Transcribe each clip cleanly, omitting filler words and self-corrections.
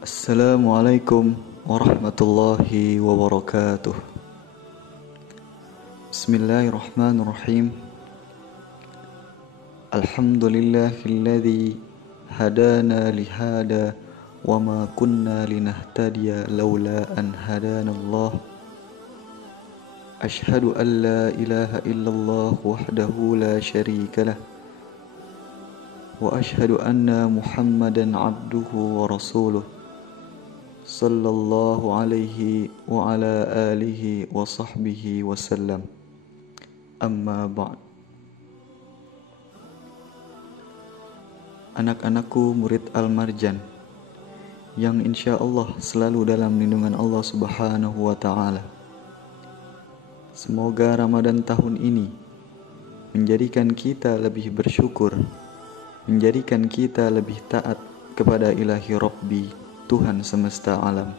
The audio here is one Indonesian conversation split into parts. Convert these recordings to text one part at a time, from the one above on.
Assalamualaikum warahmatullahi wabarakatuh. Bismillahirrahmanirrahim. Alhamdulillahilladzi hadana lihada wa ma kunna linahtadiya laula an hadanallah. Ashhadu an la ilaha illallah wahdahu la syarika lah. Wa ashhadu anna Muhammadan abduhu wa rasuluh. Sallallahu alaihi wa ala alihi wa sahbihi wa sallam. Amma ba'd. Anak-anakku murid Al-Marjan yang insya Allah selalu dalam lindungan Allah Subhanahu wa ta'ala. Semoga Ramadan tahun ini menjadikan kita lebih bersyukur, menjadikan kita lebih taat kepada Ilahi Rabbi, Tuhan semesta alam,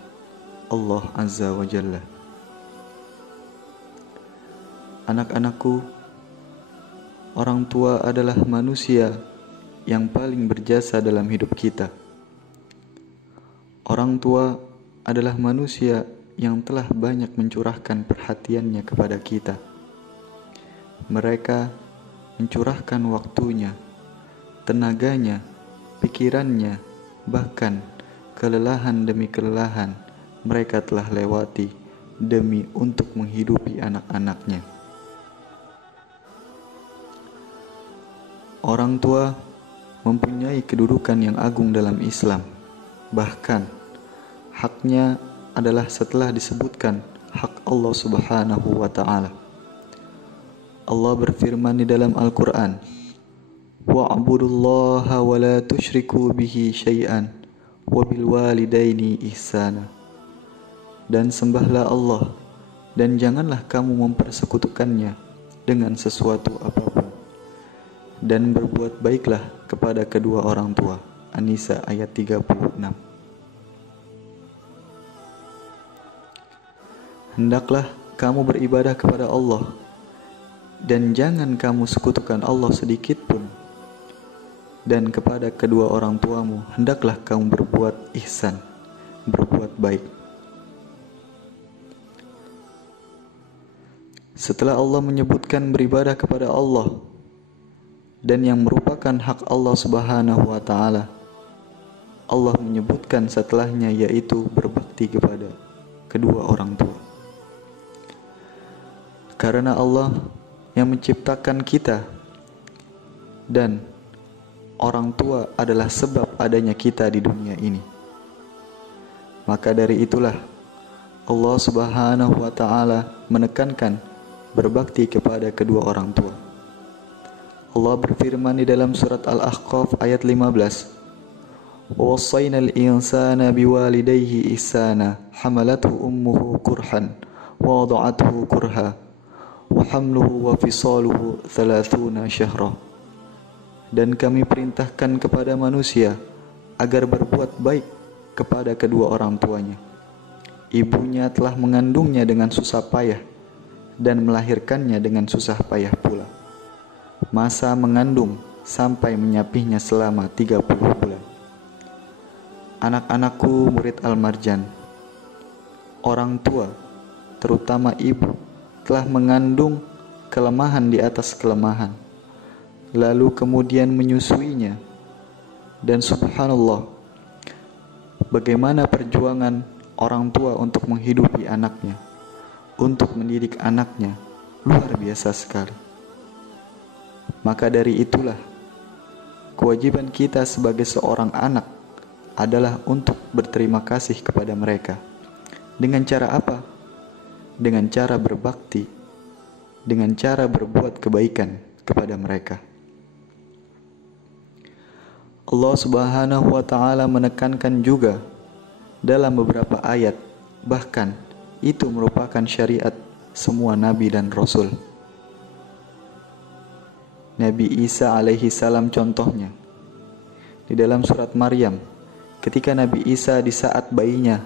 Allah Azza wa Jalla. Anak-anakku, orang tua adalah manusia yang paling berjasa dalam hidup kita. Orang tua adalah manusia yang telah banyak mencurahkan perhatiannya kepada kita. Mereka mencurahkan waktunya, tenaganya, pikirannya, bahkan kelelahan demi kelelahan mereka telah lewati demi untuk menghidupi anak-anaknya. Orang tua mempunyai kedudukan yang agung dalam Islam. Bahkan haknya adalah setelah disebutkan hak Allah Subhanahu wa ta'ala. Allah berfirman di dalam Al-Quran, wa'budullaha wa la tusyriku bihi syai'an wa bil walidaini ihsana. Dan sembahlah Allah dan janganlah kamu mempersekutukannya dengan sesuatu apapun. Dan berbuat baiklah kepada kedua orang tua. An-Nisa ayat 36. Hendaklah kamu beribadah kepada Allah dan jangan kamu sekutukan Allah sedikit pun. Dan kepada kedua orang tuamu hendaklah kamu berbuat ihsan, berbuat baik. Setelah Allah menyebutkan beribadah kepada Allah dan yang merupakan hak Allah Subhanahu wa ta'ala, Allah menyebutkan setelahnya yaitu berbakti kepada kedua orang tua. Karena Allah yang menciptakan kita dan orang tua adalah sebab adanya kita di dunia ini. Maka dari itulah Allah Subhanahu wa ta'ala menekankan berbakti kepada kedua orang tua. Allah berfirman di dalam surat Al-Ahqaf ayat 15, wa wassaynal insana biwalidayhi ihsana hamalathu ummuhu kurhan wa wada'athu kurha wa hamluhu wa fisaluhu 30 syahra. Dan kami perintahkan kepada manusia agar berbuat baik kepada kedua orang tuanya. Ibunya telah mengandungnya dengan susah payah dan melahirkannya dengan susah payah pula. Masa mengandung sampai menyapihnya selama 30 bulan. Anak-anakku murid Al-Marjan, orang tua, terutama ibu, telah mengandung kelemahan di atas kelemahan, lalu kemudian menyusuinya. Dan subhanallah, bagaimana perjuangan orang tua untuk menghidupi anaknya, untuk mendidik anaknya, luar biasa sekali. Maka dari itulah kewajiban kita sebagai seorang anak adalah untuk berterima kasih kepada mereka. Dengan cara apa? Dengan cara berbakti, dengan cara berbuat kebaikan kepada mereka. Allah Subhanahu wa ta'ala menekankan juga dalam beberapa ayat, bahkan itu merupakan syariat semua nabi dan rasul. Nabi Isa alaihi salam contohnya. Di dalam surat Maryam, ketika Nabi Isa di saat bayinya,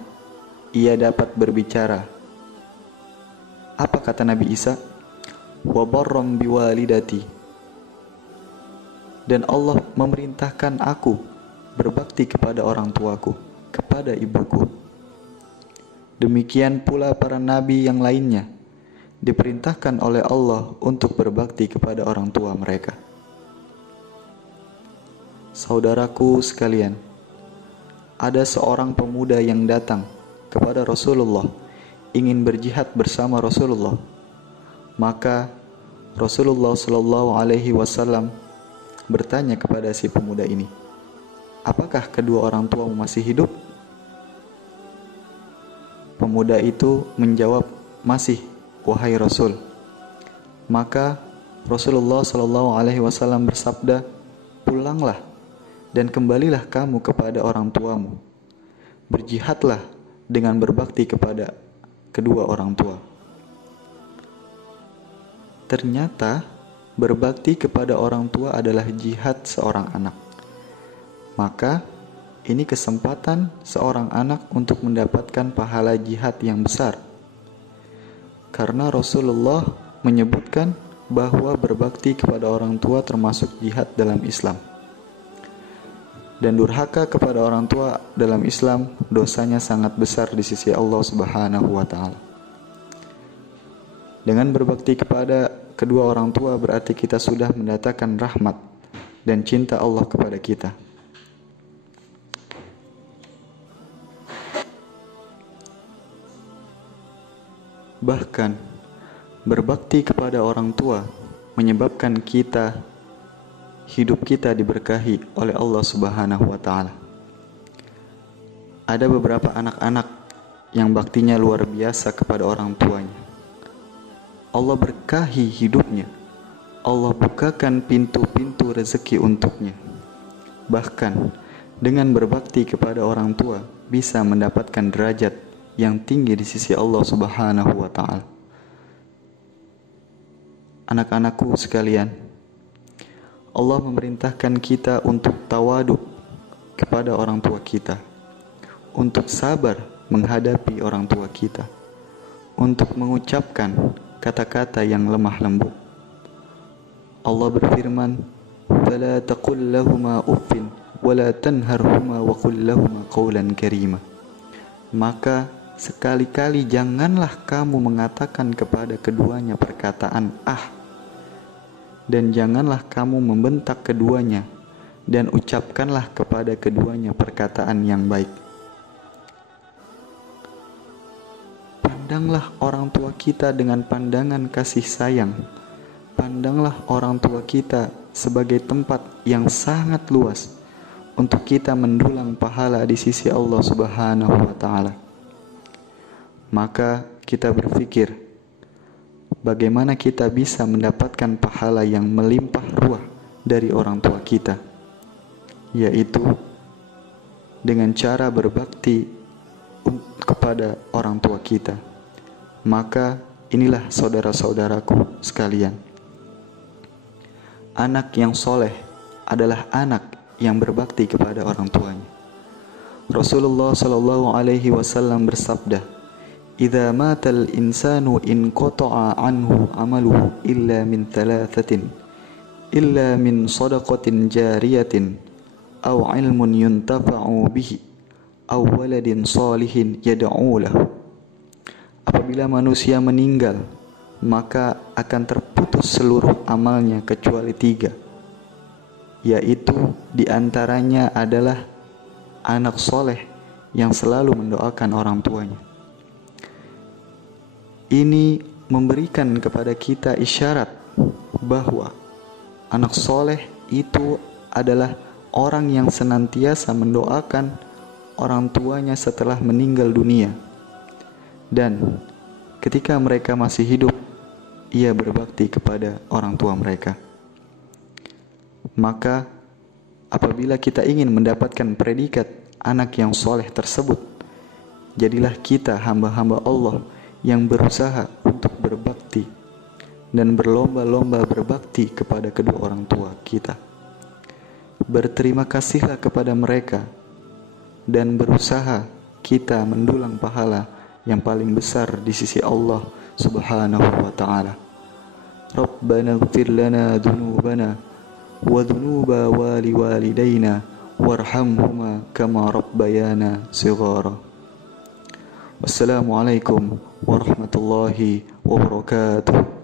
ia dapat berbicara. Apa kata Nabi Isa? Wa barram biwalidati. Dan Allah memerintahkan aku berbakti kepada orang tuaku. kepada ibuku. Demikian pula para nabi yang lainnya diperintahkan oleh Allah untuk berbakti kepada orang tua mereka. Saudaraku sekalian, ada seorang pemuda yang datang kepada Rasulullah ingin berjihad bersama Rasulullah. Maka Rasulullah Shallallahu Alaihi Wasallam bertanya kepada si pemuda ini, apakah kedua orang tuamu masih hidup? Pemuda itu menjawab, masih, wahai Rasul. Maka Rasulullah Shallallahu Alaihi Wasallam bersabda, pulanglah dan kembalilah kamu kepada orang tuamu. Berjihadlah dengan berbakti kepada kedua orang tua. Ternyata berbakti kepada orang tua adalah jihad seorang anak. Maka ini kesempatan seorang anak untuk mendapatkan pahala jihad yang besar. Karena Rasulullah menyebutkan bahwa berbakti kepada orang tua termasuk jihad dalam Islam. Dan durhaka kepada orang tua dalam Islam dosanya sangat besar di sisi Allah Subhanahu wa taala. Dengan berbakti kepada kedua orang tua berarti kita sudah mendatangkan rahmat dan cinta Allah kepada kita. Bahkan berbakti kepada orang tua menyebabkan hidup kita diberkahi oleh Allah Subhanahu wa taala. Ada beberapa anak-anak yang baktinya luar biasa kepada orang tuanya. Allah berkahi hidupnya. Allah bukakan pintu-pintu rezeki untuknya. Bahkan dengan berbakti kepada orang tua bisa mendapatkan derajat yang tinggi di sisi Allah Subhanahu wa taala. Anak-anakku sekalian, Allah memerintahkan kita untuk tawadu kepada orang tua kita, untuk sabar menghadapi orang tua kita, untuk mengucapkan kata-kata yang lemah lembut. Allah berfirman, "Fala taqul lahuma uffin wa la tanharhuma wa qul lahuma qawlan karima." Maka sekali-kali janganlah kamu mengatakan kepada keduanya perkataan dan janganlah kamu membentak keduanya, dan ucapkanlah kepada keduanya perkataan yang baik. Pandanglah orang tua kita dengan pandangan kasih sayang. Pandanglah orang tua kita sebagai tempat yang sangat luas untuk kita mendulang pahala di sisi Allah Subhanahu wa taala. Maka kita berpikir, bagaimana kita bisa mendapatkan pahala yang melimpah ruah dari orang tua kita, yaitu dengan cara berbakti kepada orang tua kita. Maka inilah saudara-saudaraku sekalian, anak yang soleh adalah anak yang berbakti kepada orang tuanya. Rasulullah Shallallahu Alaihi Wasallam bersabda, "Idza matal insanu inqata'a anhu amaluhu illa min thalathatin, illa min sadaqatin jariyatin, aw ilmun yuntafa'u bihi, aw waladin salihin yad'u lahu." Apabila manusia meninggal, maka akan terputus seluruh amalnya kecuali 3, yaitu diantaranya adalah anak soleh yang selalu mendoakan orang tuanya. Ini memberikan kepada kita isyarat bahwa anak soleh itu adalah orang yang senantiasa mendoakan orang tuanya setelah meninggal dunia, dan ketika mereka masih hidup, ia berbakti kepada orang tua mereka. Maka apabila kita ingin mendapatkan predikat anak yang soleh tersebut, jadilah kita hamba-hamba Allah yang berusaha untuk berbakti dan berlomba-lomba berbakti kepada kedua orang tua kita. Berterima kasihlah kepada mereka dan berusaha kita mendulang pahala yang paling besar di sisi Allah Subhanahu wa ta'ala. Rabbana ighfir lana dhunubana wa dhunuba waliwalidayna warhamhuma kama rabbayana shighara. Wassalamualaikum warahmatullahi wabarakatuh.